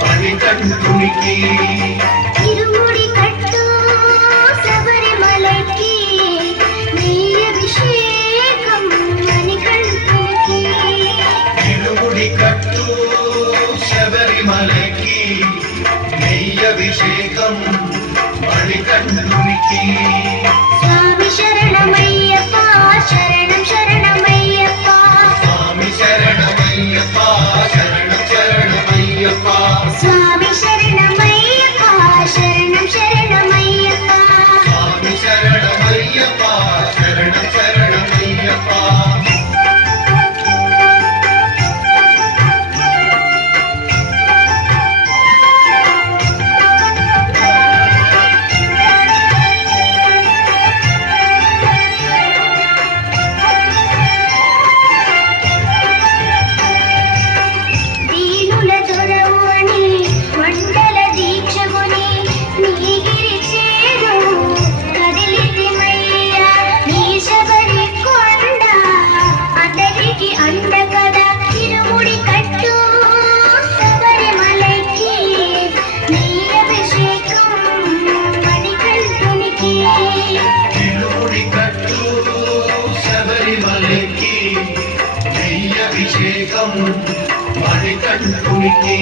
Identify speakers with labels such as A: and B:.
A: మణికంఠునికి
B: తిరుముడి కట్టు శబరిమలకి నీ అభిషేకం మణికంఠునికి
A: తిరుముడి కట్టు శబరిమలకి
B: నీ అభిషేకం మణికంఠునికి உலகம்
A: மணி கண்குணிக்கே